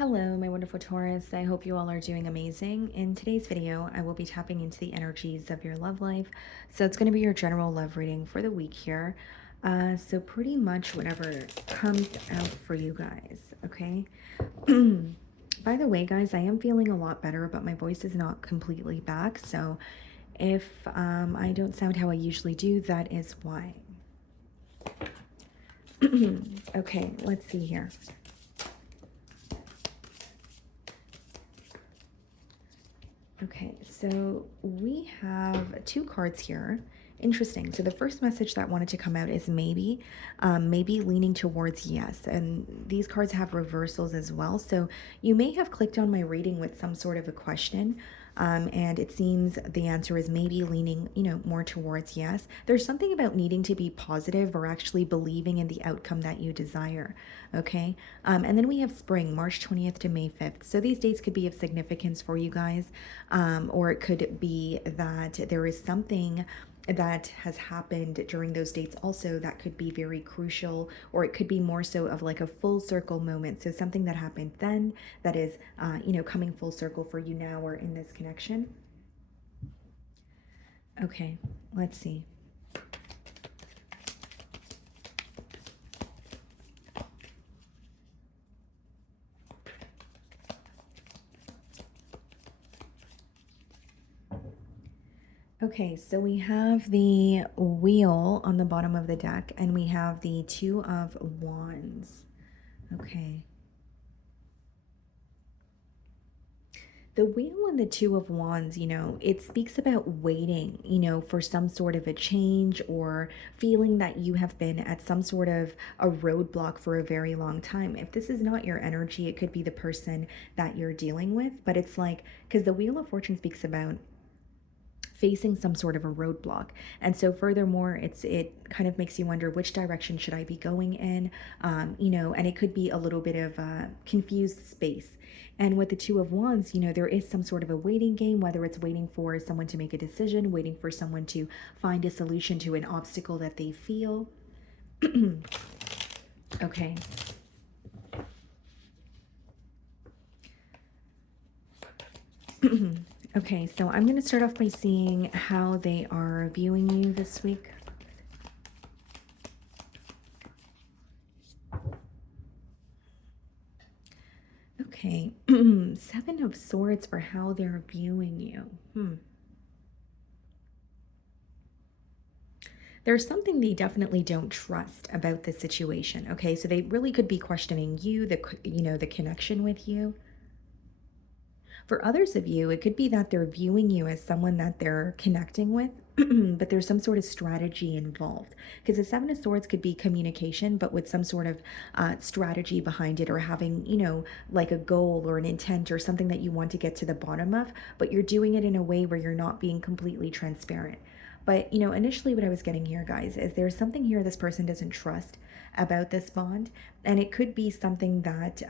Hello, my wonderful Taurus. I hope you all are doing amazing. In today's video, I will be tapping into the energies of your love life. So it's going to be your general love reading for the week here. So pretty much whatever comes out for you guys, okay? By the way, guys, I am feeling a lot better, but my voice is not completely back. So if I don't sound how I usually do, that is why. Okay, let's see here. Okay, so we have two cards here. Interesting. So the first message that wanted to come out is maybe, maybe leaning towards yes. And these cards have reversals as well. So you may have clicked on my reading with some sort of a question. And it seems the answer is maybe leaning, more towards yes. There's something about needing to be positive or actually believing in the outcome that you desire. Okay. And then we have spring, March 20th to May 5th. So these dates could be of significance for you guys. Or it could be that there is something that has happened during those dates also that could be very crucial, or it could be more so of like a full circle moment. So something that happened then that is, coming full circle for you now or in this connection. Okay, let's see. Okay, so we have the wheel on the bottom of the deck, and we have the Two of Wands. Okay. The wheel and the Two of Wands, it speaks about waiting, for some sort of a change or feeling that you have been at some sort of a roadblock for a very long time. If this is not your energy, it could be the person that you're dealing with, but it's like, because the Wheel of Fortune speaks about facing some sort of a roadblock. And so furthermore, it kind of makes you wonder, which direction should I be going in? And it could be a little bit of a confused space. And with the Two of Wands, there is some sort of a waiting game, whether it's waiting for someone to make a decision, waiting for someone to find a solution to an obstacle that they feel. Okay. Okay, so I'm going to start off by seeing how they are viewing you this week. Okay, Seven of Swords for how they're viewing you. There's something they definitely don't trust about the situation. Okay, so they really could be questioning you, the connection with you. For others of you, it could be that they're viewing you as someone that they're connecting with, but there's some sort of strategy involved. Because the Seven of Swords could be communication, but with some sort of strategy behind it, or having, like a goal or an intent or something that you want to get to the bottom of, but you're doing it in a way where you're not being completely transparent. But, initially what I was getting here, guys, is there's something here this person doesn't trust about this bond. And it could be something that,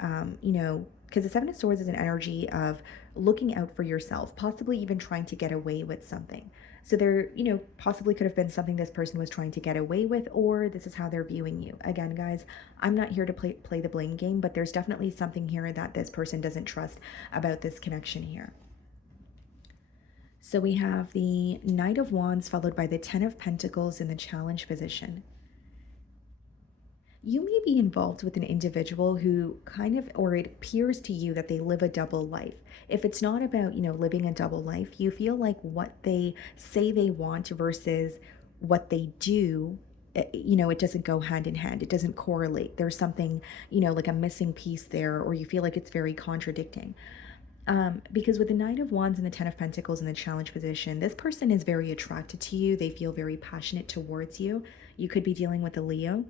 because the Seven of Swords is an energy of looking out for yourself, possibly even trying to get away with something. So there, possibly could have been something this person was trying to get away with, or this is how they're viewing you. Again, guys, I'm not here to play the blame game, but there's definitely something here that this person doesn't trust about this connection here. So we have the Knight of Wands followed by the Ten of Pentacles in the challenge position. You may be involved with an individual who kind of, or it appears to you that they live a double life. If it's not about, living a double life, you feel like what they say they want versus what they do, it doesn't go hand in hand. It doesn't correlate. There's something, like a missing piece there, or you feel like it's very contradicting. Because with the Knight of Wands and the Ten of Pentacles in the challenge position, this person is very attracted to you. They feel very passionate towards you. You could be dealing with a Leo.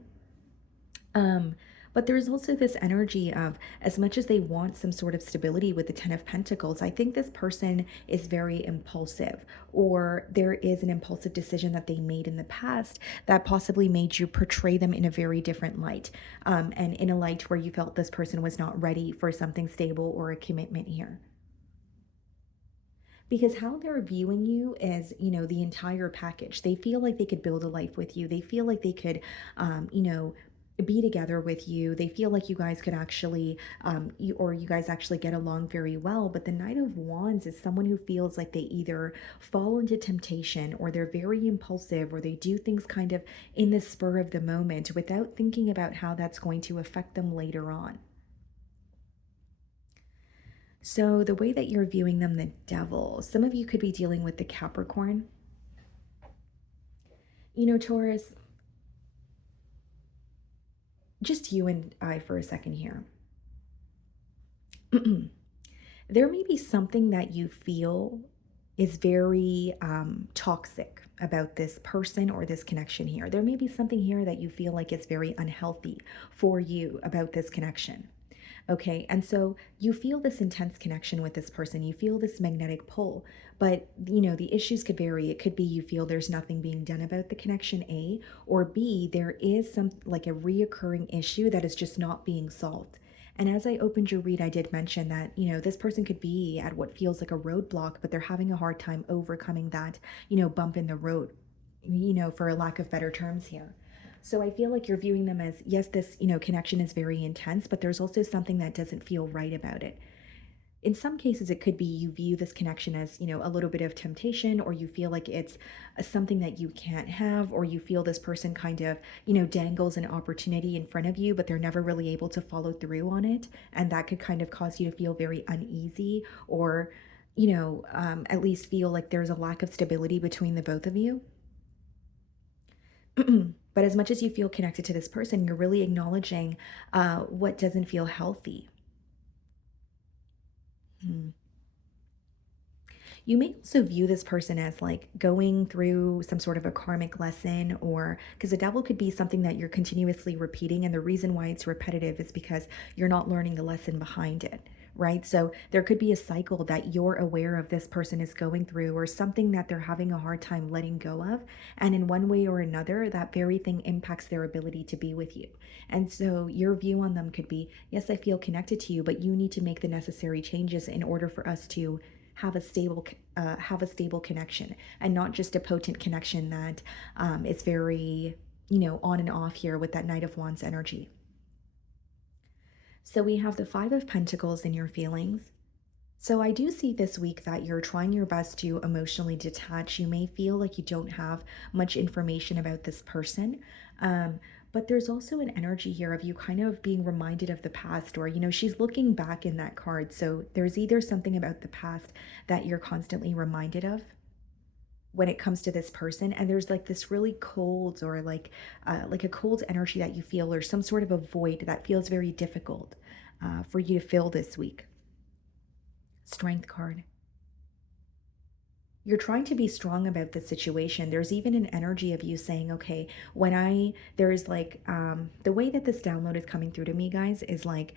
But there's also this energy of, as much as they want some sort of stability with the Ten of Pentacles, I think this person is very impulsive, or there is an impulsive decision that they made in the past that possibly made you portray them in a very different light, and in a light where you felt this person was not ready for something stable or a commitment here. Because how they're viewing you is, the entire package. They feel like they could build a life with you. They feel like they could, be together with you. They feel like you guys could actually, you guys actually get along very well. But the Knight of Wands is someone who feels like they either fall into temptation, or they're very impulsive, or they do things kind of in the spur of the moment without thinking about how that's going to affect them later on. So, the way that you're viewing them, the devil, some of you could be dealing with the Capricorn. Taurus, just you and I for a second here. There may be something that you feel is very toxic about this person or this connection here. There may be something here that you feel like is very unhealthy for you about this connection. Okay. And so you feel this intense connection with this person. You feel this magnetic pull, but the issues could vary. It could be you feel there's nothing being done about the connection, A, or B, there is some like a reoccurring issue that is just not being solved. And as I opened your read, I did mention that, this person could be at what feels like a roadblock, but they're having a hard time overcoming that, bump in the road, for a lack of better terms here. So I feel like you're viewing them as, yes, this, connection is very intense, but there's also something that doesn't feel right about it. In some cases, it could be you view this connection as, a little bit of temptation, or you feel like it's something that you can't have, or you feel this person kind of, dangles an opportunity in front of you, but they're never really able to follow through on it. And that could kind of cause you to feel very uneasy, or, at least feel like there's a lack of stability between the both of you. But as much as you feel connected to this person, you're really acknowledging what doesn't feel healthy. Hmm. You may also view this person as like going through some sort of a karmic lesson, or because the devil could be something that you're continuously repeating. And the reason why it's repetitive is because you're not learning the lesson behind it, right? So there could be a cycle that you're aware of this person is going through, or something that they're having a hard time letting go of. And in one way or another, that very thing impacts their ability to be with you. And so your view on them could be, yes, I feel connected to you, but you need to make the necessary changes in order for us to have a stable connection, and not just a potent connection that is very on and off here with that Knight of Wands energy. So we have the Five of Pentacles in your feelings. So I do see this week that you're trying your best to emotionally detach. You may feel like you don't have much information about this person. But there's also an energy here of you kind of being reminded of the past, or, she's looking back in that card. So there's either something about the past that you're constantly reminded of when it comes to this person, and there's like this really cold, or like a cold energy that you feel, or some sort of a void that feels very difficult for you to fill this week. Strength card. You're trying to be strong about the situation. There's even an energy of you saying, okay, there's like, the way that this download is coming through to me, guys, is like,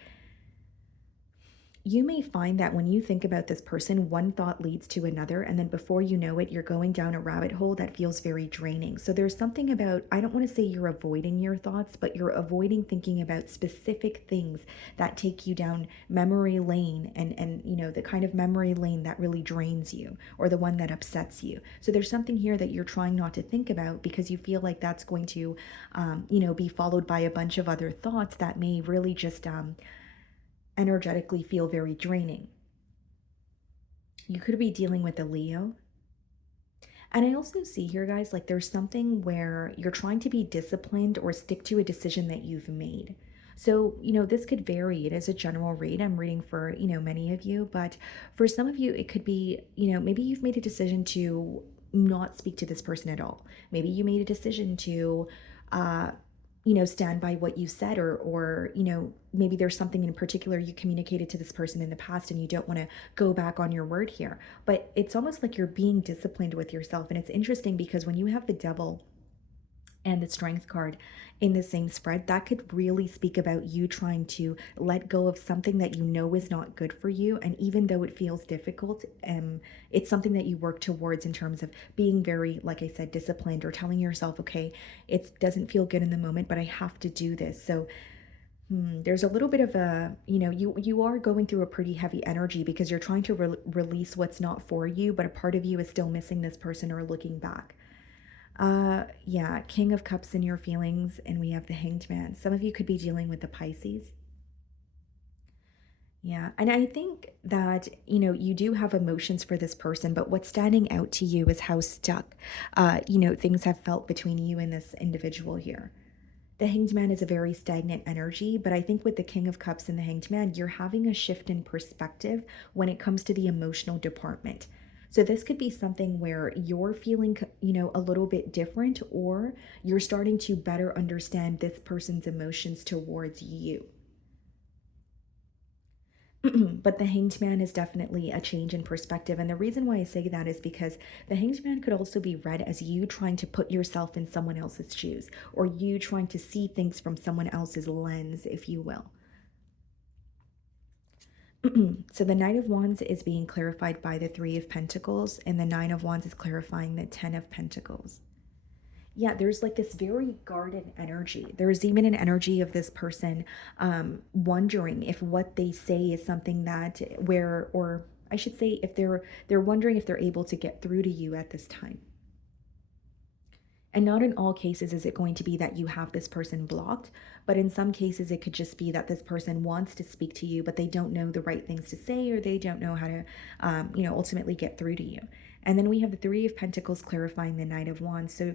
you may find that when you think about this person, one thought leads to another. And then before you know it, you're going down a rabbit hole that feels very draining. So there's something about, I don't want to say you're avoiding your thoughts, but you're avoiding thinking about specific things that take you down memory lane, and the kind of memory lane that really drains you, or the one that upsets you. So there's something here that you're trying not to think about, because you feel like that's going to, be followed by a bunch of other thoughts that may really just, energetically feel very draining. You could be dealing with a Leo. And I also see here, guys, like there's something where you're trying to be disciplined or stick to a decision that you've made. So, this could vary. It is a general read. I'm reading for, many of you, but for some of you, it could be, maybe you've made a decision to not speak to this person at all. Maybe you made a decision to, stand by what you said, or, maybe there's something in particular you communicated to this person in the past, and you don't want to go back on your word here. But it's almost like you're being disciplined with yourself. And it's interesting because when you have the devil and the strength card in the same spread, that could really speak about you trying to let go of something that you know is not good for you. And even though it feels difficult, it's something that you work towards in terms of being very, like I said, disciplined, or telling yourself, okay, it doesn't feel good in the moment, but I have to do this. So there's a little bit of a, you are going through a pretty heavy energy, because you're trying to release what's not for you, but a part of you is still missing this person or looking back. Yeah, King of Cups in your feelings, and we have the Hanged Man. Some of you could be dealing with the Pisces. Yeah, and I think that, you do have emotions for this person, but what's standing out to you is how stuck, things have felt between you and this individual here. The Hanged Man is a very stagnant energy, but I think with the King of Cups and the Hanged Man, you're having a shift in perspective when it comes to the emotional department. So this could be something where you're feeling, a little bit different, or you're starting to better understand this person's emotions towards you. But the Hanged Man is definitely a change in perspective. And the reason why I say that is because the Hanged Man could also be read as you trying to put yourself in someone else's shoes, or you trying to see things from someone else's lens, if you will. So the Knight of Wands is being clarified by the Three of Pentacles, and the Nine of Wands is clarifying the Ten of Pentacles. Yeah, there's like this very guarded energy. There's even an energy of this person wondering if what they say is something that where, or I should say, if they're wondering if they're able to get through to you at this time. And not in all cases is it going to be that you have this person blocked, but in some cases it could just be that this person wants to speak to you, but they don't know the right things to say, or they don't know how to, ultimately get through to you. And then we have the Three of Pentacles clarifying the Knight of Wands. So,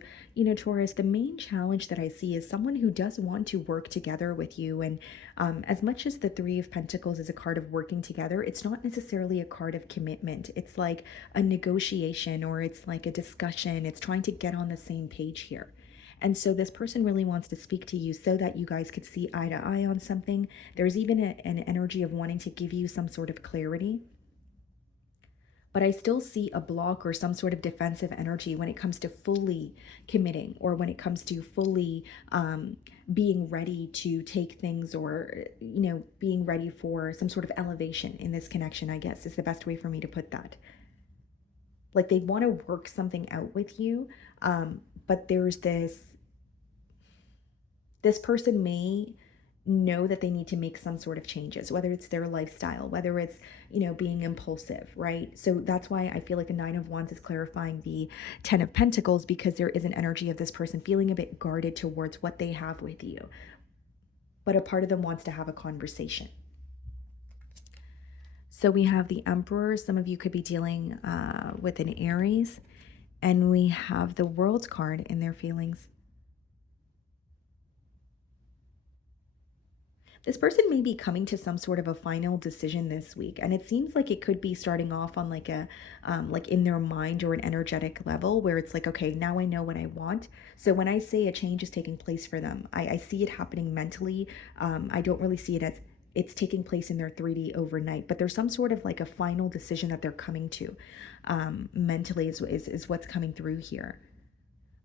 Taurus, the main challenge that I see is someone who does want to work together with you. And as much as the Three of Pentacles is a card of working together, it's not necessarily a card of commitment. It's like a negotiation, or it's like a discussion. It's trying to get on the same page here. And so this person really wants to speak to you so that you guys could see eye to eye on something. There's even an energy of wanting to give you some sort of clarity. But I still see a block or some sort of defensive energy when it comes to fully committing, or when it comes to fully being ready to take things, or, being ready for some sort of elevation in this connection, I guess is the best way for me to put that. Like they want to work something out with you, but there's this person may know that they need to make some sort of changes, whether it's their lifestyle, whether it's, being impulsive, right? So that's why I feel like the Nine of Wands is clarifying the Ten of Pentacles, because there is an energy of this person feeling a bit guarded towards what they have with you, but a part of them wants to have a conversation. So we have the Emperor. Some of you could be dealing with an Aries, and we have the World card in their feelings. This person may be coming to some sort of a final decision this week, and it seems like it could be starting off on like a like in their mind or an energetic level, where it's like, okay, now I know what I want. So when I say a change is taking place for them, I see it happening mentally. I don't really see it as it's taking place in their 3D overnight, but there's some sort of like a final decision that they're coming to mentally is what's coming through here.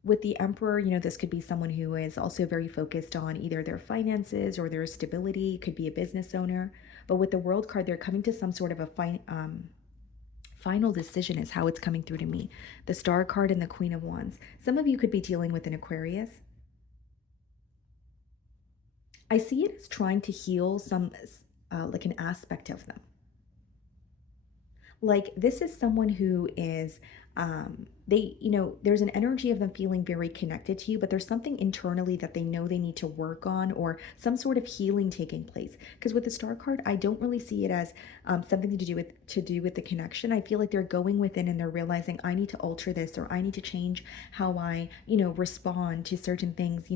With the Emperor, this could be someone who is also very focused on either their finances or their stability. It could be a business owner. But with the World card, they're coming to some sort of a final decision, is how it's coming through to me. The Star card and the Queen of Wands. Some of you could be dealing with an Aquarius. I see it as trying to heal some, like an aspect of them. Like this is someone who is they, there's an energy of them feeling very connected to you, but there's something internally that they know they need to work on, or some sort of healing taking place. Because with the Star card, I don't really see it as something to do with the connection. I feel like they're going within and they're realizing, I need to alter this, or I need to change how I, respond to certain things.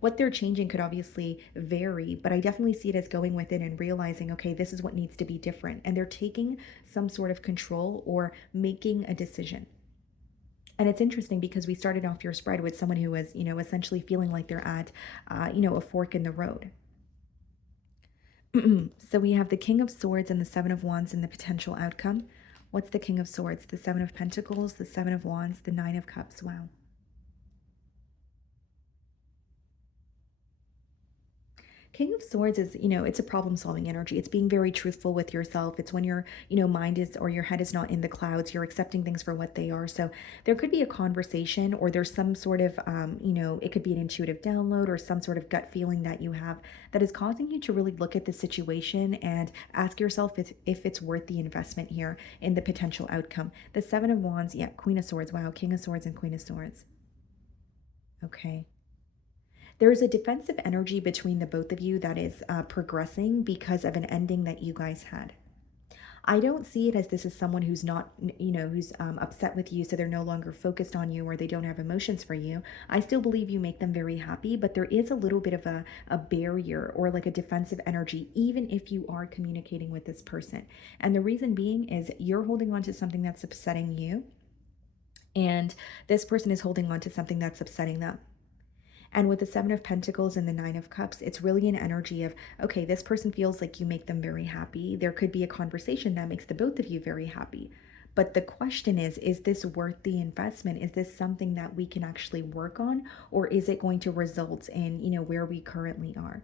What they're changing could obviously vary, but I definitely see it as going within and realizing, okay, this is what needs to be different, and they're taking some sort of control or making a decision. And it's interesting because we started off your spread with someone who was, essentially feeling like they're at, a fork in the road. So we have the King of Swords and the Seven of Wands and the potential outcome. What's the King of Swords? The Seven of Pentacles, the Seven of Wands, the Nine of Cups. Wow. King of Swords is, it's a problem solving energy. It's being very truthful with yourself. It's when your, mind is, or your head is not in the clouds. You're accepting things for what they are. So there could be a conversation, or there's some sort of, it could be an intuitive download or some sort of gut feeling that you have that is causing you to really look at the situation and ask yourself if it's worth the investment here in the potential outcome. The Seven of Wands, yeah, Queen of Swords. Wow, King of Swords and Queen of Swords. Okay. There's a defensive energy between the both of you that is progressing because of an ending that you guys had. I don't see it as this is someone who's not, who's upset with you, so they're no longer focused on you or they don't have emotions for you. I still believe you make them very happy, but there is a little bit of a barrier or like a defensive energy, even if you are communicating with this person. And the reason being is you're holding on to something that's upsetting you, and this person is holding on to something that's upsetting them. And with the Seven of Pentacles and the Nine of Cups, it's really an energy of, okay, this person feels like you make them very happy. There could be a conversation that makes the both of you very happy. But the question is this worth the investment? Is this something that we can actually work on? Or is it going to result in, where we currently are?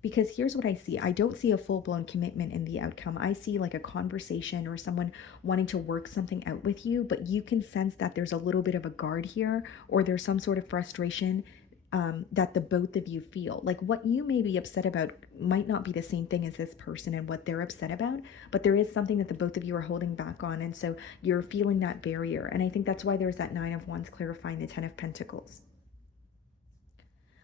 Because here's what I see. I don't see a full-blown commitment in the outcome. I see like a conversation or someone wanting to work something out with you, but you can sense that there's a little bit of a guard here, or there's some sort of frustration that the both of you feel. Like what you may be upset about might not be the same thing as this person and what they're upset about, but there is something that the both of you are holding back on. And so you're feeling that barrier. And I think that's why there's that Nine of Wands clarifying the Ten of Pentacles.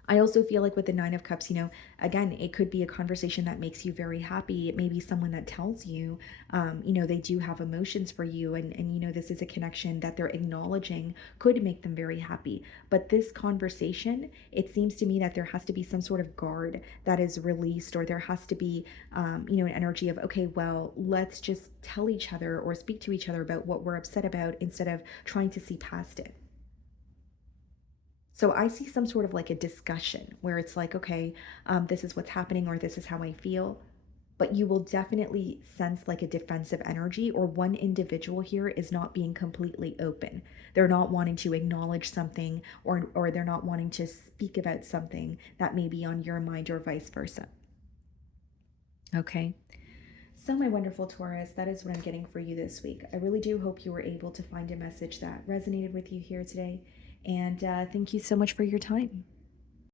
I also feel like with the Nine of Cups, again, it could be a conversation that makes you very happy. It may be someone that tells you, they do have emotions for you, and this is a connection that they're acknowledging could make them very happy. But this conversation, it seems to me that there has to be some sort of guard that is released, or there has to be, an energy of, okay, well, let's just tell each other or speak to each other about what we're upset about instead of trying to see past it. So I see some sort of like a discussion where it's like, okay, this is what's happening, or this is how I feel. But you will definitely sense like a defensive energy, or one individual here is not being completely open. They're not wanting to acknowledge something, or they're not wanting to speak about something that may be on your mind, or vice versa. Okay. So, my wonderful Taurus, that is what I'm getting for you this week. I really do hope you were able to find a message that resonated with you here today. And thank you so much for your time.